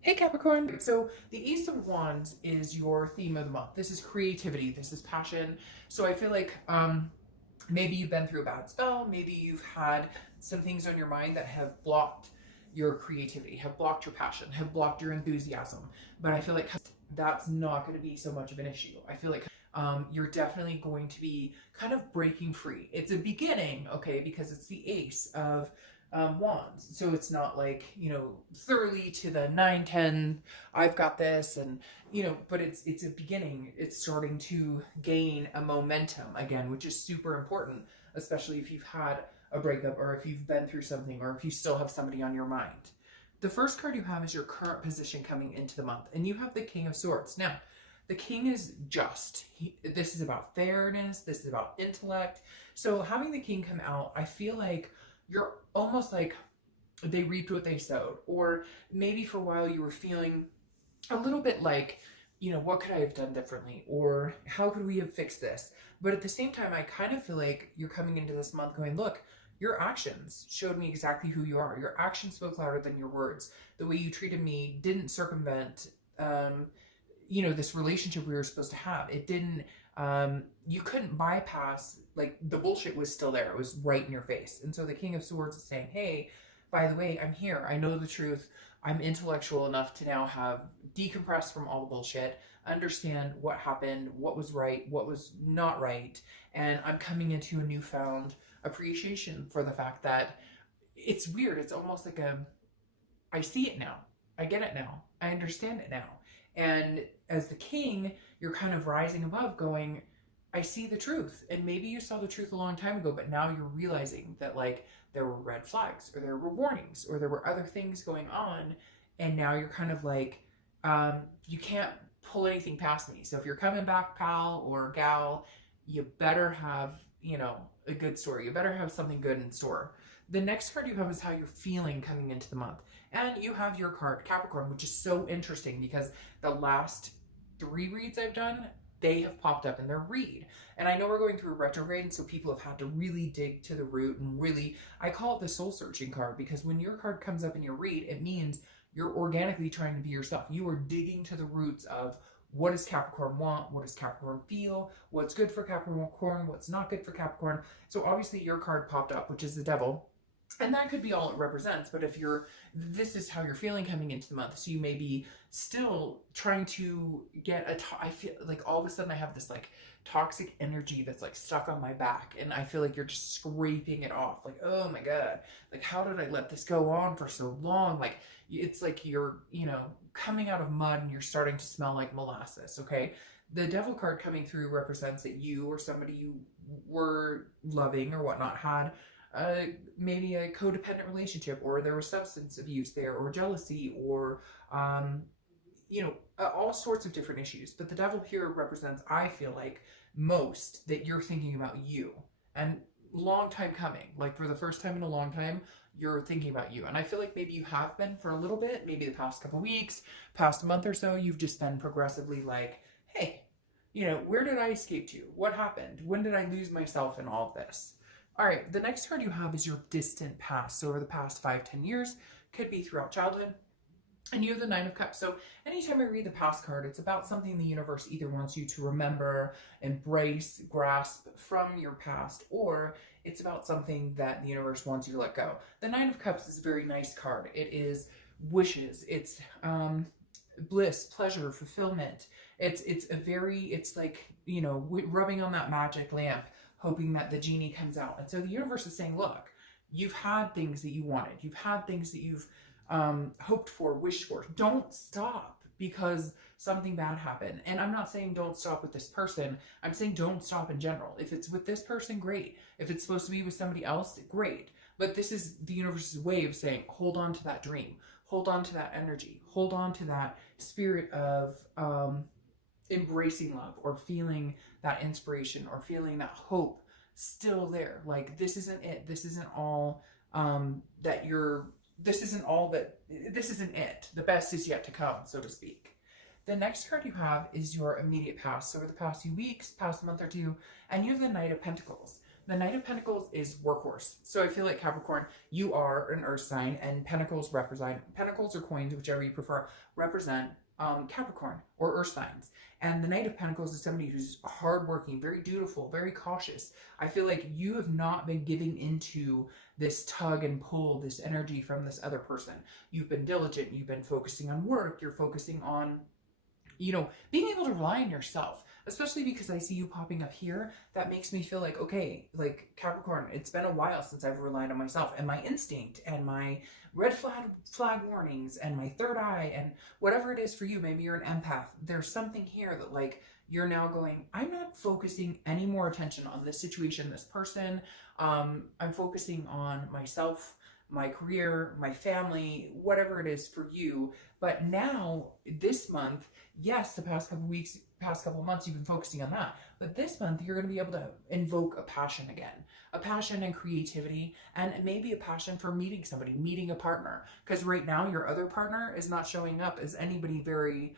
Hey Capricorn. So the Ace of Wands is your theme of the month. This is creativity. This is passion. So I feel like maybe you've been through a bad spell. Maybe you've had some things on your mind that have blocked your creativity, have blocked your passion, have blocked your enthusiasm. But I feel like that's not going to be so much of an issue. I feel like you're definitely going to be kind of breaking free. It's a beginning, okay, because it's the Ace of wands. So it's not like, thoroughly to the 9, 10, I've got this, and, but it's a beginning. It's starting to gain a momentum again, which is super important, especially if you've had a breakup or if you've been through something or if you still have somebody on your mind. The first card you have is your current position coming into the month, and you have the King of Swords. Now, the king is just. This is about fairness. This is about intellect. So having the king come out, I feel like you're almost like they reaped what they sowed. Or maybe for a while you were feeling a little bit like, what could I have done differently? Or how could we have fixed this? But at the same time, I kind of feel like you're coming into this month going, look, your actions showed me exactly who you are. Your actions spoke louder than your words. The way you treated me didn't circumvent, this relationship we were supposed to have. It didn't, you couldn't bypass, like, the bullshit was still there. It was right in your face. And so the King of Swords is saying, hey, by the way, I'm here. I know the truth. I'm intellectual enough to now have decompressed from all the bullshit, understand what happened, what was right, what was not right. And I'm coming into a newfound appreciation for the fact that it's weird. It's almost like I see it now. I get it now. I understand it now. And as the king, you're kind of rising above going, I see the truth. And maybe you saw the truth a long time ago, but now you're realizing that, like, there were red flags or there were warnings or there were other things going on. And now you're kind of like, you can't pull anything past me. So if you're coming back, pal or gal, you better have, a good story. You better have something good in store. The next card you have is how you're feeling coming into the month. And you have your card, Capricorn, which is so interesting because the last 3 reads I've done, they have popped up in their read. And I know we're going through a retrograde, and so people have had to really dig to the root and really, I call it the soul searching card, because when your card comes up in your read, it means you're organically trying to be yourself. You are digging to the roots of what does Capricorn want? What does Capricorn feel? What's good for Capricorn? What's not good for Capricorn? So obviously your card popped up, which is the devil. And that could be all it represents, but if this is how you're feeling coming into the month, so you may be still trying to get I feel like all of a sudden I have this, like, toxic energy that's, like, stuck on my back, and I feel like you're just scraping it off, like, oh my God, like, how did I let this go on for so long? Like, it's like you're, coming out of mud and you're starting to smell like molasses, okay? The devil card coming through represents that you or somebody you were loving or whatnot had maybe a codependent relationship, or there was substance abuse there, or jealousy, or all sorts of different issues. But the devil here represents, I feel like, most that you're thinking about you, and long time coming, like for the first time in a long time, you're thinking about you. And I feel like maybe you have been for a little bit, maybe the past couple weeks, past month or so, you've just been progressively like, hey, where did I escape to? What happened? When did I lose myself in all of this? All right, the next card you have is your distant past. So over the past 5, 10 years, could be throughout childhood. And you have the Nine of Cups. So anytime I read the past card, it's about something the universe either wants you to remember, embrace, grasp from your past, or it's about something that the universe wants you to let go. The Nine of Cups is a very nice card. It is wishes. It's bliss, pleasure, fulfillment. It's like, rubbing on that magic lamp, hoping that the genie comes out. And so the universe is saying, look, you've had things that you wanted. You've had things that you've hoped for, wished for. Don't stop because something bad happened. And I'm not saying don't stop with this person. I'm saying don't stop in general. If it's with this person, great. If it's supposed to be with somebody else, great. But this is the universe's way of saying, hold on to that dream. Hold on to that energy. Hold on to that spirit of embracing love, or feeling that inspiration, or feeling that hope still there. Like, this isn't it. This isn't all this isn't it. The best is yet to come, so to speak. The next card you have is your immediate past. So over the past few weeks, past month or two, and you have the Knight of Pentacles. The Knight of Pentacles is workhorse. So I feel like Capricorn, you are an earth sign, and pentacles represent, pentacles or coins, whichever you prefer, represent Capricorn or earth signs. And the Knight of Pentacles is somebody who's hardworking, very dutiful, very cautious. I feel like you have not been giving into this tug and pull, this energy from this other person. You've been diligent. You've been focusing on work. You're focusing on, you know, being able to rely on yourself, especially because I see you popping up here. That makes me feel like, okay, like Capricorn, it's been a while since I've relied on myself and my instinct and my red flag warnings and my third eye and whatever it is for you. Maybe you're an empath. There's something here that like you're now going, I'm not focusing any more attention on this situation, this person. I'm focusing on myself, my career, my family, whatever it is for you. But now this month, yes, the past couple weeks, past couple months, you've been focusing on that. But this month, you're going to be able to invoke a passion again, a passion and creativity, and maybe a passion for meeting somebody, meeting a partner. Because right now, your other partner is not showing up as anybody very,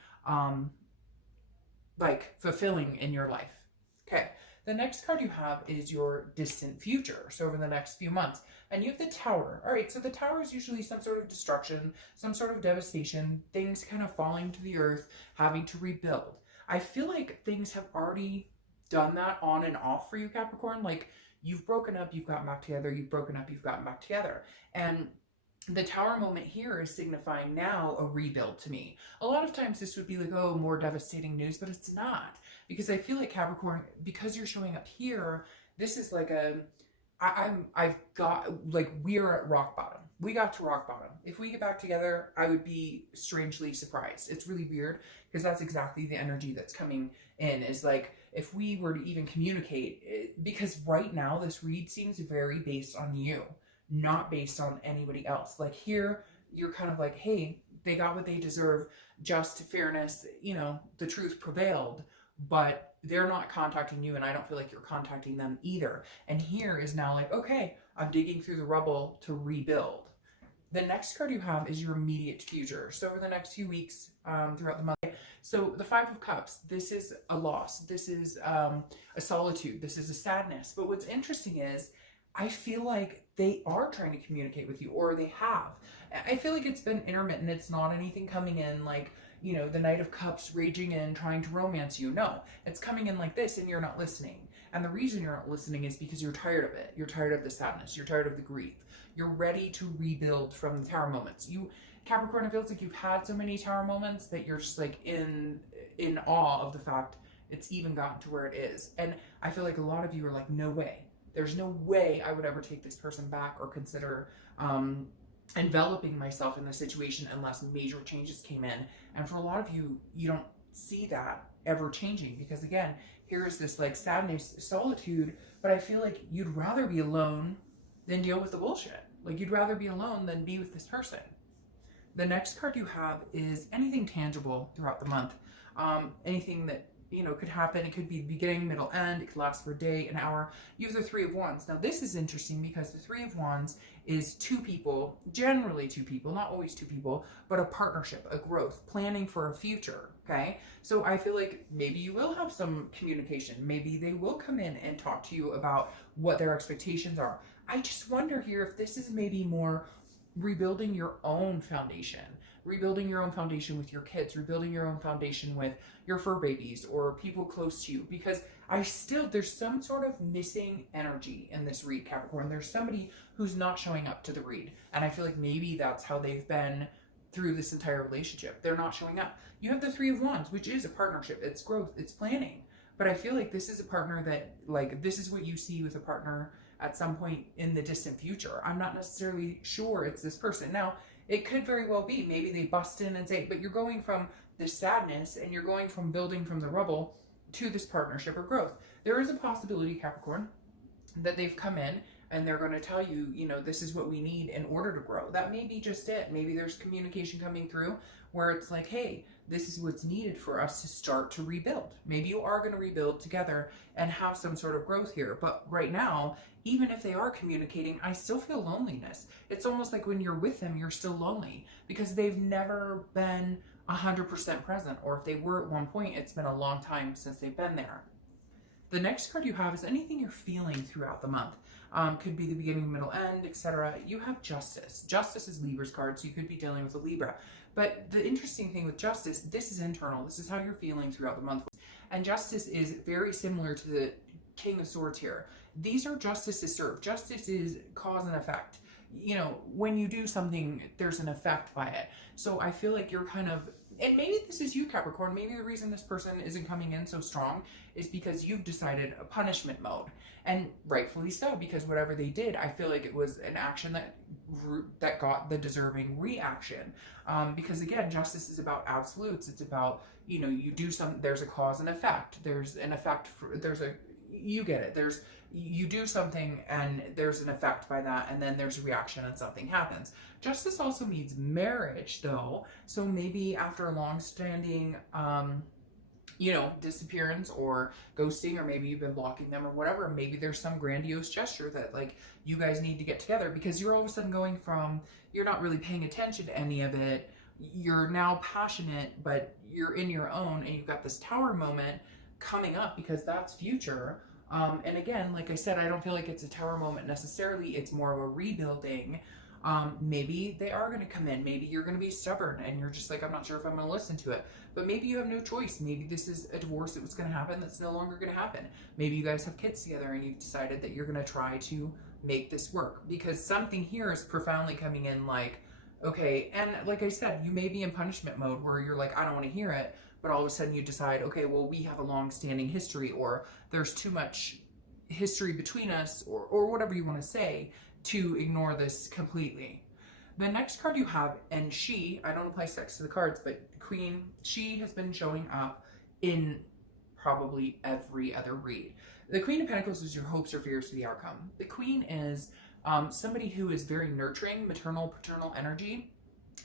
like, fulfilling in your life. Okay. The next card you have is your distant future. So over the next few months. And you have the Tower. All right, so the Tower is usually some sort of destruction, some sort of devastation, things kind of falling to the earth, having to rebuild. I feel like things have already done that on and off for you, Capricorn. Like you've broken up, you've gotten back together, you've broken up, you've gotten back together. And the Tower moment here is signifying now a rebuild to me. A lot of times this would be like, oh, more devastating news, but it's not. Because I feel like Capricorn, because you're showing up here, this is like I've got, like, we're at rock bottom. We got to rock bottom. If we get back together, I would be strangely surprised. It's really weird because that's exactly the energy that's coming in, is like, if we were to even communicate, because right now this read seems very based on you, not based on anybody else. Like here, you're kind of like, hey, they got what they deserve, just fairness, you know, the truth prevailed, but they're not contacting you, and I don't feel like you're contacting them either. And here is now like, okay, I'm digging through the rubble to rebuild. The next card you have is your immediate future. So over the next few weeks, throughout the month. So the Five of Cups, this is a loss. This is a solitude. This is a sadness. But what's interesting is I feel like they are trying to communicate with you, or they have. I feel like it's been intermittent. It's not anything coming in like, you know, the Knight of Cups raging in, trying to romance you. No, it's coming in like this and you're not listening. And the reason you're not listening is because you're tired of it. You're tired of the sadness. You're tired of the grief. You're ready to rebuild from the Tower moments. You, Capricorn, it feels like you've had so many Tower moments that you're just like in awe of the fact it's even gotten to where it is. And I feel like a lot of you are like, no way. There's no way I would ever take this person back or consider enveloping myself in the situation unless major changes came in. And for a lot of you, you don't see that ever changing because, again, here is this like sadness, solitude, but I feel like you'd rather be alone than deal with the bullshit. Like you'd rather be alone than be with this person. The next card you have is anything tangible throughout the month. Anything that, you know, could happen. It could be the beginning, middle, end. It could last for a day, an hour. You have the Three of Wands. Now, this is interesting because the Three of Wands is two people, generally two people, not always two people, but a partnership, a growth, planning for a future, okay? So I feel like maybe you will have some communication. Maybe they will come in and talk to you about what their expectations are. I just wonder here if this is maybe more rebuilding your own foundation, rebuilding your own foundation with your kids, rebuilding your own foundation with your fur babies or people close to you, because there's some sort of missing energy in this read, Capricorn. There's somebody who's not showing up to the read. And I feel like maybe that's how they've been through this entire relationship. They're not showing up. You have the Three of Wands, which is a partnership. It's growth, it's planning. But I feel like this is a partner that, like, this is what you see with a partner at some point in the distant future. I'm not necessarily sure it's this person. Now, it could very well be. Maybe they bust in and say, but you're going from this sadness and you're going from building from the rubble to this partnership or growth. There is a possibility, Capricorn, that they've come in and they're going to tell you, you know, this is what we need in order to grow. That may be just it. Maybe there's communication coming through where it's like, hey, this is what's needed for us to start to rebuild. Maybe you are going to rebuild together and have some sort of growth here. But right now, even if they are communicating, I still feel loneliness. It's almost like when you're with them, you're still lonely because they've never been 100% present. Or if they were at one point, it's been a long time since they've been there. The next card you have is anything you're feeling throughout the month. Could be the beginning, middle, end, etc. You have Justice. Justice is Libra's card, so you could be dealing with a Libra. But the interesting thing with Justice, this is internal. This is how you're feeling throughout the month. And Justice is very similar to the King of Swords here. These are justice to serve. Justice is cause and effect. You know, when you do something, there's an effect by it. So I feel like you're kind of, and maybe this is you, Capricorn. Maybe the reason this person isn't coming in so strong is because you've decided a punishment mode. And rightfully so, because whatever they did, I feel like it was an action that got the deserving reaction. Because again, justice is about absolutes. It's about, you know, you do something, there's a cause and effect. There's an effect, you get it. You do something and there's an effect by that, and then there's a reaction and something happens. Justice also means marriage though. So maybe after a long-standing, you know, disappearance or ghosting, or maybe you've been blocking them or whatever, maybe there's some grandiose gesture that like you guys need to get together, because you're all of a sudden going from, you're not really paying attention to any of it. You're now passionate, but you're in your own, and you've got this tower moment coming up because that's future. And again, like I said, I don't feel like it's a tower moment necessarily. It's more of a rebuilding. Maybe they are going to come in. Maybe you're going to be stubborn and you're just like, I'm not sure if I'm going to listen to it. But maybe you have no choice. Maybe this is a divorce that was going to happen that's no longer going to happen. Maybe you guys have kids together and you've decided that you're going to try to make this work, because something here is profoundly coming in like, okay, and like I said, you may be in punishment mode where you're like, I don't want to hear it. But all of a sudden you decide, okay, well, we have a long-standing history, or there's too much history between us, or whatever you want to say, to ignore this completely. The next card you have, and she, I don't apply sex to the cards, but Queen, she has been showing up in probably every other read. The Queen of Pentacles is your hopes or fears for the outcome. The Queen is somebody who is very nurturing, maternal, paternal energy.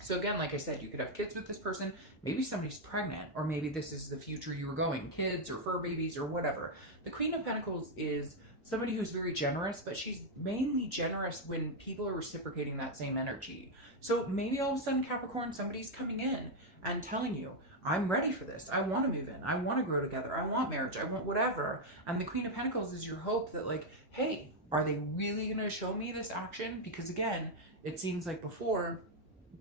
So again, like I said, you could have kids with this person. Maybe somebody's pregnant, or maybe this is the future you were going, kids or fur babies or whatever. The Queen of Pentacles is somebody who's very generous, but she's mainly generous when people are reciprocating that same energy. So maybe all of a sudden, Capricorn, somebody's coming in and telling you, I'm ready for this. I want to move in. I want to grow together. I want marriage. I want whatever. And the Queen of Pentacles is your hope that like, hey, are they really going to show me this action? Because again, it seems like before,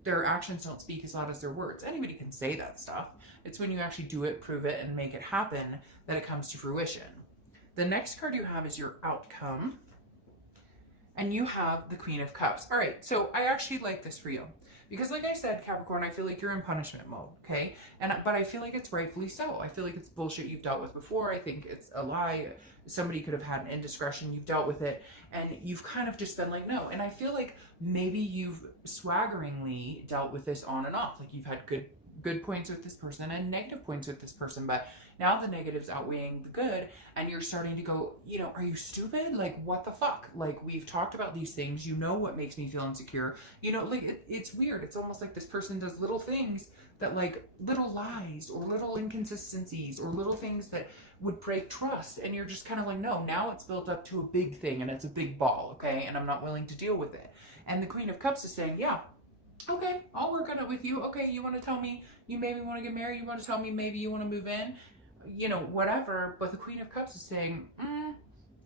their actions don't speak as loud as their words. Anybody can say that stuff. It's when you actually do it, prove it, and make it happen that it comes to fruition. The next card you have is your outcome. And you have the Queen of Cups. All right, so I actually like this for you. Because like I said, Capricorn, I feel like you're in punishment mode, okay? But I feel like it's rightfully so. I feel like it's bullshit you've dealt with before. I think it's a lie. Somebody could have had an indiscretion. You've dealt with it. And you've kind of just been like, no. And I feel like maybe you've swaggeringly dealt with this on and off. Like you've had good points with this person and negative points with this person. But now the negative's outweighing the good. And you're starting to go, you know, are you stupid? Like, what the fuck? Like, we've talked about these things. You know what makes me feel insecure. You know, like, it's weird. It's almost like this person does little things that, like, little lies or little inconsistencies or little things that would break trust. And you're just kind of like, no, now it's built up to a big thing and it's a big ball, okay? And I'm not willing to deal with it. And the Queen of Cups is saying, yeah, okay, I'll work on it with you. Okay, you want to tell me you maybe want to get married? You want to tell me maybe you want to move in? You know, whatever. But the Queen of Cups is saying, I'm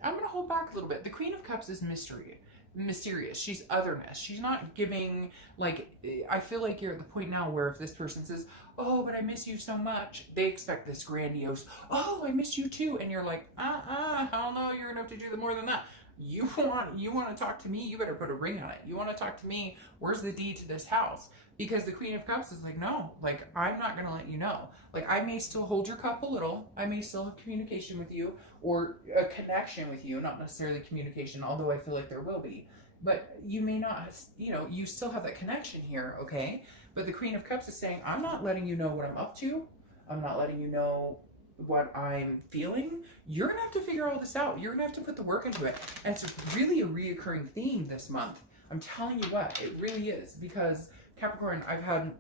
going to hold back a little bit. The Queen of Cups is mysterious. She's otherness. She's not giving, like, I feel like you're at the point now where if this person says, oh, but I miss you so much, they expect this grandiose, oh, I miss you too. And you're like, hell no, you're going to have to do more than that. You want to talk to me? You better put a ring on it. You want to talk to me? Where's the deed to this house? Because the Queen of Cups is like, no, like, I'm not going to let you know. Like, I may still hold your cup a little. I may still have communication with you or a connection with you, not necessarily communication, although I feel like there will be. But you may not, you know, you still have that connection here, okay? But the Queen of Cups is saying, I'm not letting you know what I'm up to. I'm not letting you know what I'm feeling. You're gonna have to figure all this out. You're gonna have to put the work into it. And it's really a reoccurring theme this month. I'm telling you what, it really is. Because Capricorn, I've had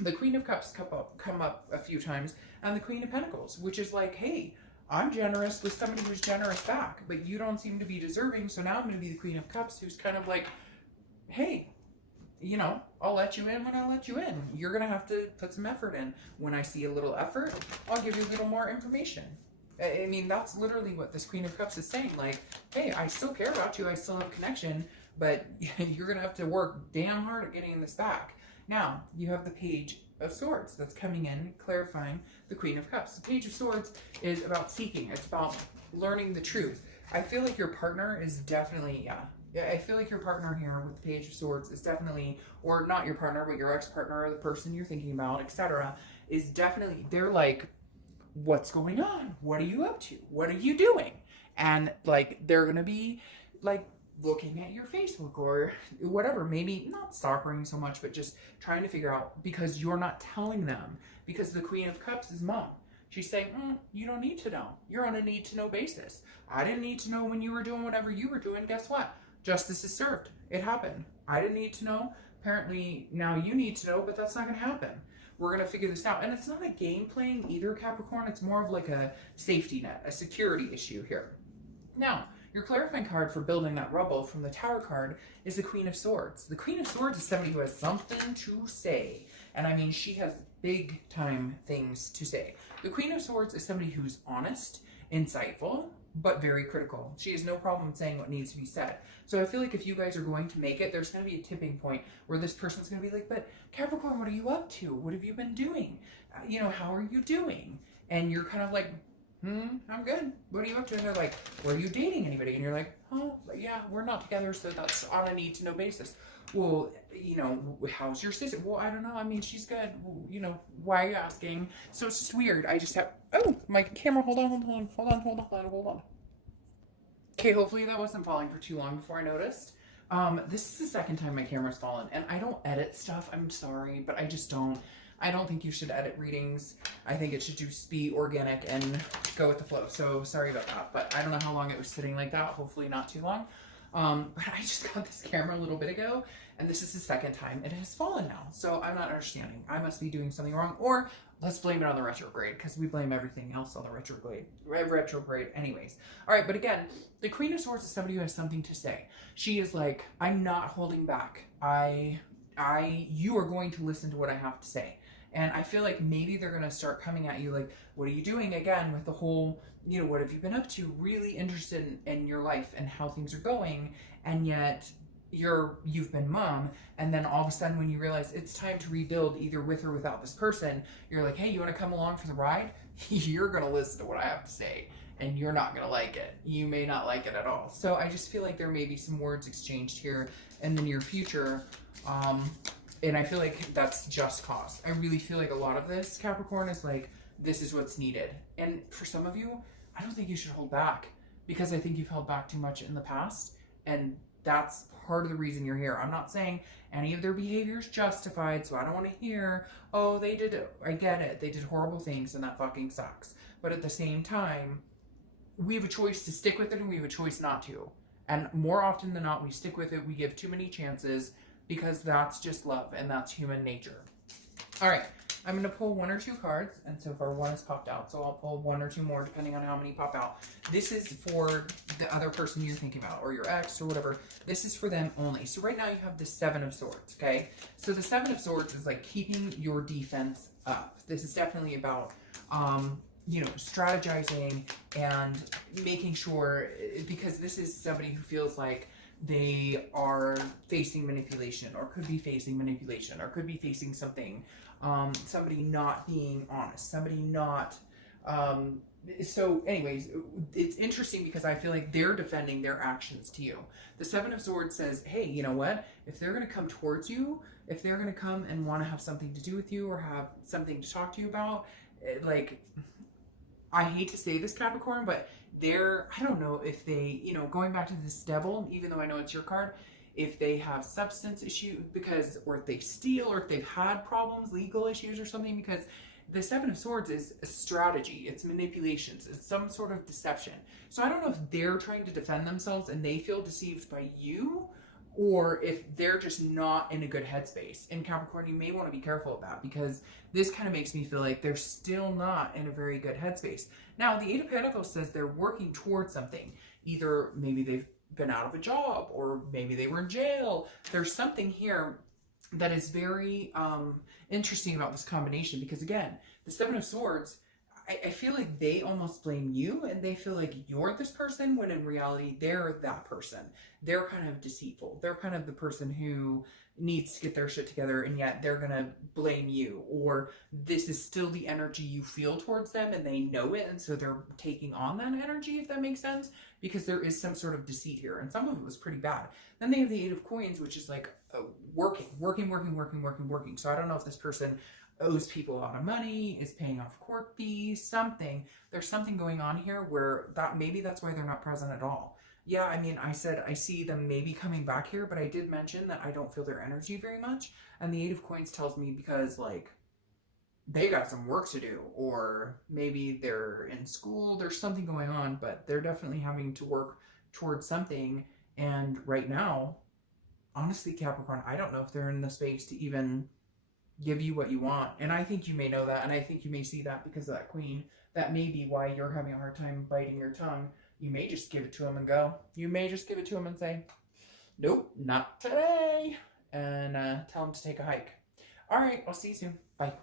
the Queen of Cups come up a few times, and the Queen of Pentacles, which is like, hey, I'm generous with somebody who's generous back, but you don't seem to be deserving, so now I'm gonna be the Queen of Cups who's kind of like, hey, you know, I'll let you in when I let you in. You're gonna have to put some effort in. When I see a little effort, I'll give you a little more information. I mean, that's literally what this Queen of Cups is saying. Like, hey, I still care about you. I still have connection, but you're going to have to work damn hard at getting this back. Now, you have the Page of Swords that's coming in, clarifying the Queen of Cups. The Page of Swords is about seeking. It's about learning the truth. I feel like your partner is definitely, yeah, I feel like your partner here with the Page of Swords is definitely, or not your partner, but your ex-partner or the person you're thinking about, etc., is definitely, they're like, what's going on? What are you up to? What are you doing? And like, they're going to be like looking at your Facebook or whatever, maybe not stalking so much, but just trying to figure out, because you're not telling them, because the Queen of Cups is mom. She's saying, you don't need to know. You're on a need to know basis. I didn't need to know when you were doing whatever you were doing. Guess what? Justice is served. It happened. I didn't need to know. Apparently now you need to know, but that's not going to happen. We're going to figure this out. And it's not a game playing either, Capricorn. It's more of like a safety net, a security issue here. Now, your clarifying card for building that rubble from the Tower card is the Queen of Swords. The Queen of Swords is somebody who has something to say. And I mean, she has big time things to say. The Queen of Swords is somebody who's honest, insightful, but very critical. She has no problem saying what needs to be said. So I feel like if you guys are going to make it, there's going to be a tipping point where this person's going to be like, but Capricorn, what are you up to? What have you been doing? You know, how are you doing? And you're kind of like, I'm good. What are you up to? And they're like, well, are you dating anybody? And you're like, oh, yeah, we're not together, so that's on a need to know basis. Well, you know, how's your sister? Well, I don't know. I mean, she's good. You know, why are you asking? So it's just weird. I just have, oh, my camera, hold on. Okay, hopefully that wasn't falling for too long before I noticed. This is the second time my camera's fallen, and I don't edit stuff. I'm sorry, but I just don't. I don't think you should edit readings. I think it should just be organic and go with the flow. So sorry about that, but I don't know how long it was sitting like that. Hopefully not too long. But I just got this camera a little bit ago, and this is the second time it has fallen now. So I'm not understanding. I must be doing something wrong, or let's blame it on the retrograde, because we blame everything else on the retrograde anyways. All right, but again, the Queen of Swords is somebody who has something to say. She is like, I'm not holding back. You are going to listen to what I have to say. And I feel like maybe they're going to start coming at you like, what are you doing again with the whole, you know, what have you been up to? Really interested in your life and how things are going. And yet you've been mom. And then all of a sudden when you realize it's time to rebuild either with or without this person, you're like, hey, you want to come along for the ride? You're going to listen to what I have to say. And you're not going to like it. You may not like it at all. So I just feel like there may be some words exchanged here in the near future. And I feel like that's just cause. I really feel like a lot of this, Capricorn, is like, this is what's needed. And for some of you, I don't think you should hold back, because I think you've held back too much in the past. And that's part of the reason you're here. I'm not saying any of their behavior is justified, so I don't want to hear, oh, they did it. I get it. They did horrible things and that fucking sucks. But at the same time, we have a choice to stick with it and we have a choice not to. And more often than not, we stick with it. We give too many chances, because that's just love and that's human nature. All right, I'm going to pull one or two cards, and so far one has popped out, so I'll pull one or two more depending on how many pop out. This is for the other person you're thinking about, or your ex or whatever. This is for them only. So right now you have the Seven of Swords, okay? So the Seven of Swords is like keeping your defense up. This is definitely about you know, strategizing and making sure, because this is somebody who feels like they are facing manipulation, or could be facing manipulation, or could be facing something, somebody not being honest, somebody not, so anyways, it's interesting because I feel like they're defending their actions to you. The Seven of Swords says, hey, you know what? If they're going to come towards you, if they're going to come and want to have something to do with you or have something to talk to you about, like, I hate to say this, Capricorn, but I don't know if they, you know, going back to this devil, even though I know it's your card, if they have substance issue or if they steal, or if they've had problems, legal issues or something, because the Seven of Swords is a strategy. It's manipulations. It's some sort of deception. So I don't know if they're trying to defend themselves and they feel deceived by you, or if they're just not in a good headspace. And Capricorn, you may want to be careful of that, because this kind of makes me feel like they're still not in a very good headspace. Now, the Eight of Pentacles says they're working towards something. Either maybe they've been out of a job, or maybe they were in jail. There's something here that is very interesting about this combination, because again, the Seven of Swords, I feel like they almost blame you and they feel like you're this person when in reality they're that person. They're kind of deceitful. They're kind of the person who needs to get their shit together and yet they're gonna blame you, or this is still the energy you feel towards them and they know it and so they're taking on that energy, if that makes sense, because there is some sort of deceit here and some of it was pretty bad. Then they have the Eight of Coins, which is like working. So I don't know if this person owes people a lot of money, is paying off court fees, something. There's something going on here where that maybe that's why they're not present at all. Yeah, I mean, I said I see them maybe coming back here, but I did mention that I don't feel their energy very much. And the Eight of Coins tells me because, like, they got some work to do, or maybe they're in school, there's something going on, but they're definitely having to work towards something. And right now, honestly, Capricorn, I don't know if they're in the space to even give you what you want. And I think you may know that, and I think you may see that because of that Queen. That may be why you're having a hard time biting your tongue. You may just give it to him and go. You may just give it to him and say, nope, not today. And tell him to take a hike. All right, I'll see you soon. Bye.